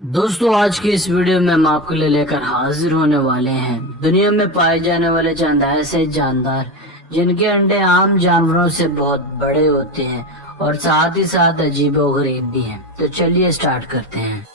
दोस्तों आज की इस वीडियो में हम आपके लिए लेकर हाजिर होने वाले हैं दुनिया में पाए जाने वाले चंद ऐसे जानदार जिनके अंडे आम जानवरों से बहुत बड़े होते हैं और साथ ही साथ अजीबोगरीब भी हैं। तो चलिए स्टार्ट करते हैं।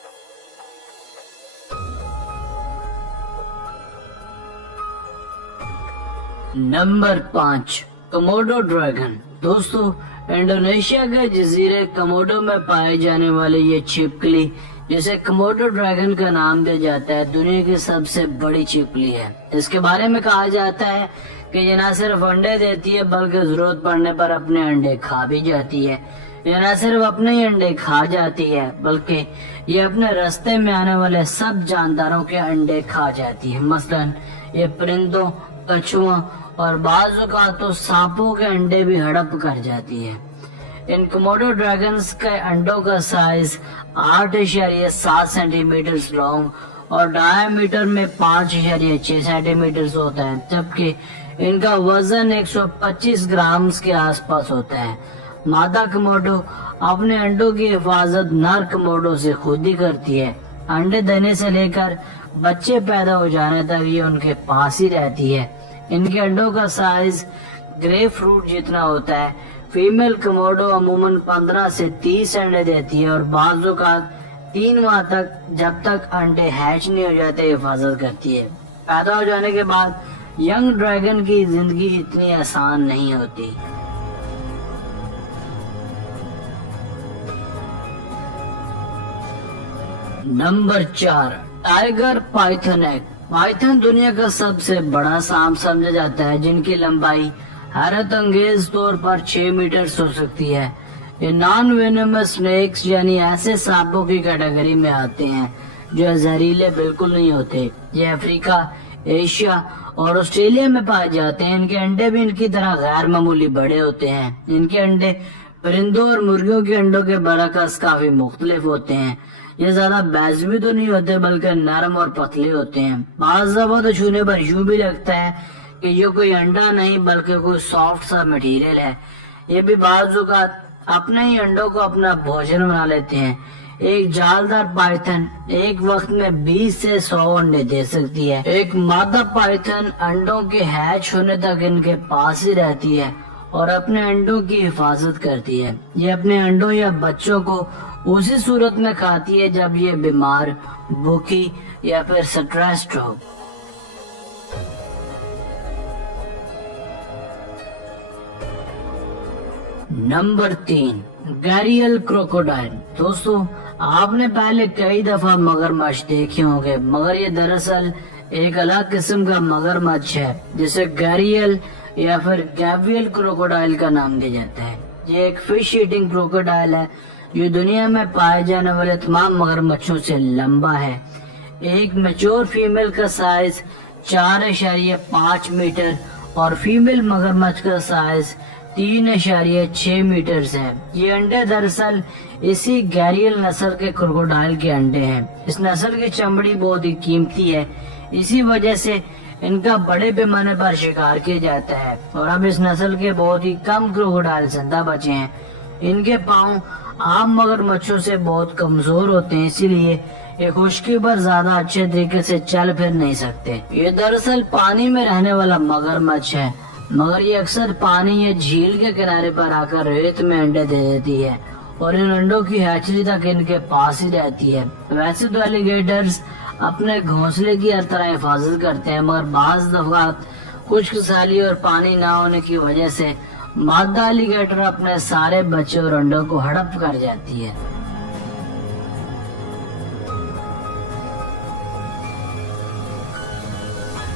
Number 5, Komodo dragon. दोस्तों इंडोनेशिया के जजीरे कमोडो में पाए जाने वाले ये छिपकली, जिसे कमोडो ड्रैगन का नाम दिया जाता है, दुनिया की सबसे बड़ी छिपकली है। इसके बारे में कहा जाता है कि ये न सिर्फ अंडे देती है बल्कि जरूरत पड़ने पर अपने अंडे खा भी जाती है। ये न सिर्फ अपने ही अंडे खा जाती है बल्कि ये अपने रास्ते में आने वाले सब जानदारों के अंडे खा जाती है। मसलन ये परिंदों, कछुओं और बाज़ औक़ात तो सांपों के अंडे भी हड़प कर जाती है। इन कमोडो ड्रैगन्स के अंडों का साइज 8.7 सेंटीमीटर लॉन्ग और डायमीटर में 5.6 सेंटीमीटर होता है, जबकि इनका वजन 125 ग्राम के आसपास होता है। मादा कमोडो अपने अंडों की हिफाजत नर कमोडो से खुद ही करती है। अंडे देने से लेकर बच्चे पैदा हो जाने तक ये उनके पास ही रहती है। इनके अंडों का साइज ग्रे फ्रूट जितना होता है। फीमेल कमोडो अमूमन 15 से 30 अंडे देती है और बाज़ों का 3 माह तक, जब तक अंडे हैच नहीं हो जाते, हिफाजत करती है। पैदा हो जाने के बाद यंग ड्रैगन की जिंदगी इतनी आसान नहीं होती। Number 4, tiger Python egg. Python दुनिया का सबसे बड़ा सांप समझा जाता है, जिनकी लंबाई हैरत अंगेज तौर पर 6 मीटर हो सकती है। ये नॉन वेनमस स्नेक्स यानी ऐसे सांपों की कैटेगरी में आते हैं जो जहरीले बिल्कुल नहीं होते। ये अफ्रीका, एशिया और ऑस्ट्रेलिया में पाए जाते हैं। इनके अंडे भी इनकी तरह गैर मामूली बड़े होते हैं। इनके अंडे परिंदों और मुर्गियों के अंडों के बरअक्स काफी मुख्तलिफ होते हैं। ये ज्यादा बैजवी तो नहीं होते बल्कि नरम और पतले होते हैं। बाज़ दफा तो छूने पर यूं भी लगता है कि ये कोई अंडा नहीं बल्कि कोई सॉफ्ट सा मटेरियल है। ये भी बाज़ औक़ात अपने ही अंडों को अपना भोजन बना लेते हैं। एक जालदार पाइथन एक वक्त में 20 से 100 अंडे दे सकती है। एक मादा पाइथन अंडों के हैच होने तक इनके पास ही रहती है और अपने अंडों की हिफाजत करती है। ये अपने अंडों या बच्चों को उसी सूरत में खाती है जब ये बीमार, भूखी या फिर स्ट्रेस्ड हो। Number 3, gharial crocodile. दोस्तों आपने पहले कई दफा मगरमच्छ देखे होंगे, मगर ये दरअसल एक अलग किस्म का मगरमच्छ है जिसे गैरियल या फिर गैवियल क्रोकोडाइल का नाम दिया जाता है। ये एक फिश ईटिंग क्रोकोडाइल है जो दुनिया में पाए जाने वाले तमाम मगरमच्छों से लंबा है। एक मैच्योर फीमेल का साइज 4.5 मीटर और फीमेल मगरमच्छ का साइज 3.6 मीटर है। ये अंडे दरअसल इसी गैरियल नस्ल के क्रोकोडाइल के अंडे हैं। इस नस्ल की चमड़ी बहुत ही कीमती है, इसी वजह से इनका बड़े पैमाने पर शिकार किया जाता है और अब इस नस्ल के बहुत ही कम क्रोकोडाइल जिंदा बचे हैं। इनके पाँव आम मगरमच्छों से बहुत कमजोर होते हैं, इसीलिए ये खुश्की पर ज्यादा अच्छे तरीके से चल फिर नहीं सकते। ये दरअसल पानी में रहने वाला मगरमच्छ है, मगर ये अक्सर पानी या झील के किनारे पर आकर रेत में अंडे दे देती है और इन अंडों की हैचरी तक इनके पास ही रहती है। वैसे तो एलिगेटर्स अपने घोंसले की हर तरह हिफाजत करते हैं, मगर बाज़ दफा खुश्क साली और पानी ना होने की वजह से मादा एलिगेटर अपने सारे बच्चे और अंडों को हड़प कर जाती है।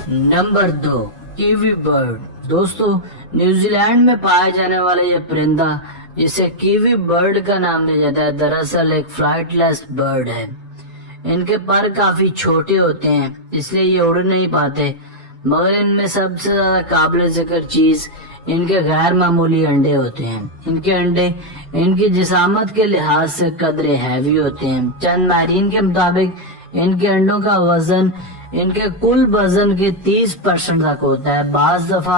Number 2, kiwi bird. दोस्तों न्यूजीलैंड में पाया जाने वाला यह परिंदा, जिसे कीवी बर्ड का नाम दिया जाता है, दरअसल एक फ्लाइटलेस बर्ड है। इनके पर काफी छोटे होते हैं, इसलिए ये उड़ नहीं पाते, मगर इनमें सबसे ज्यादा काबिल जिक्र चीज इनके गैर मामूली अंडे होते हैं। इनके अंडे इनकी जिसामत के लिहाज से कदरे हैवी होते हैं। चंद माहिरीन के मुताबिक इनके अंडों का वजन इनके कुल वजन के 30% तक होता है। बाज़ दफा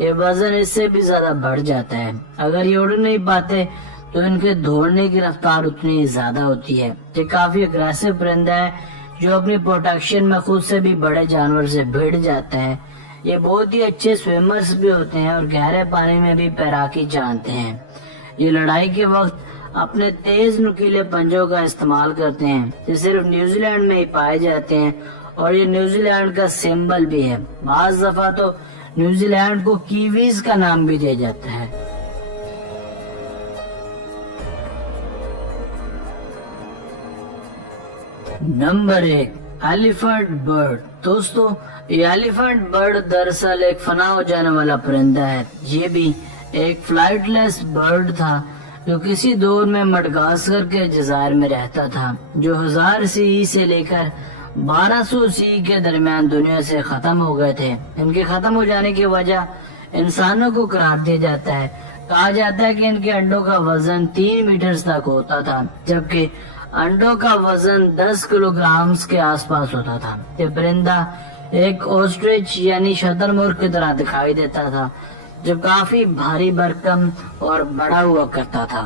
ये वजन इससे भी ज्यादा बढ़ जाता है। अगर ये उड़ नहीं पाते تو ان کے دوڑنے کی رفتار اتنی زیادہ ہوتی ہے۔ یہ کافی اگریسو پرندہ ہے جو اپنی پروٹیکشن میں خود سے بھی بڑے جانور سے بھیڑ جاتا ہے۔ یہ بہت ہی اچھے سویمرز بھی ہوتے ہیں اور گہرے پانی میں بھی تیراکی جانتے ہیں۔ یہ لڑائی کے وقت اپنے تیز نکیلے پنجوں کا استعمال کرتے ہیں جو صرف نیوزی لینڈ میں ہی پائے جاتے ہیں اور یہ نیوزی لینڈ کا سمبل بھی ہے۔ بعض دفعہ تو نیوزی لینڈ کو کیویز کا نام بھی دیا جاتا ہے۔ Number 1، elephant bird. دوستو، یہ ایلیفنٹ برڈ دراصل ایک فنا ہو جانے والا پرندہ ہے۔ یہ بھی ایک فلائٹ لیس برڈ تھا جو کسی دور میں مڈغاسکر کے جزائر میں رہتا تھا، جو 1000 سی سے لے کر 1200 سی کے درمیان دنیا سے ختم ہو گئے تھے۔ ان کے ختم ہو جانے کی وجہ انسانوں کو قرار دیا جاتا ہے۔ کہا جاتا ہے کہ ان کے انڈوں کا وزن 3 میٹر تک ہوتا تھا، جبکہ انڈوں کا وزن 10 کلو گرامز کے آس پاس ہوتا تھا۔ یہ پرندہ ایک اوسٹرچ یعنی شتر مرغ کی طرح دکھائی دیتا تھا جو کافی بھاری بھرکم اور بڑا ہوا کرتا تھا۔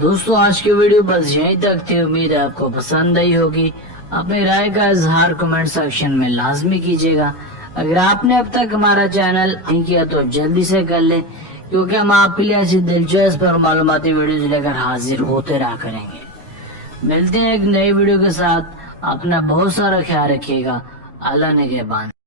دوستو، آج کی ویڈیو بس یہیں تک تھی۔ امید ہے آپ کو پسند آئی ہوگی۔ اپنی رائے کا اظہار کمنٹ سیکشن میں لازمی کیجیے گا۔ اگر آپ نے اب تک ہمارا چینل نہیں کیا تو جلدی سے کر لیں، کیونکہ ہم آپ کے لیے ایسی دلچسپ اور معلوماتی ویڈیوز لے کر حاضر ہوتے رہا کریں گے۔ ملتے ہیں ایک نئی ویڈیو کے ساتھ۔ اپنا بہت سارا خیال رکھیے گا۔ اللہ نگہبان۔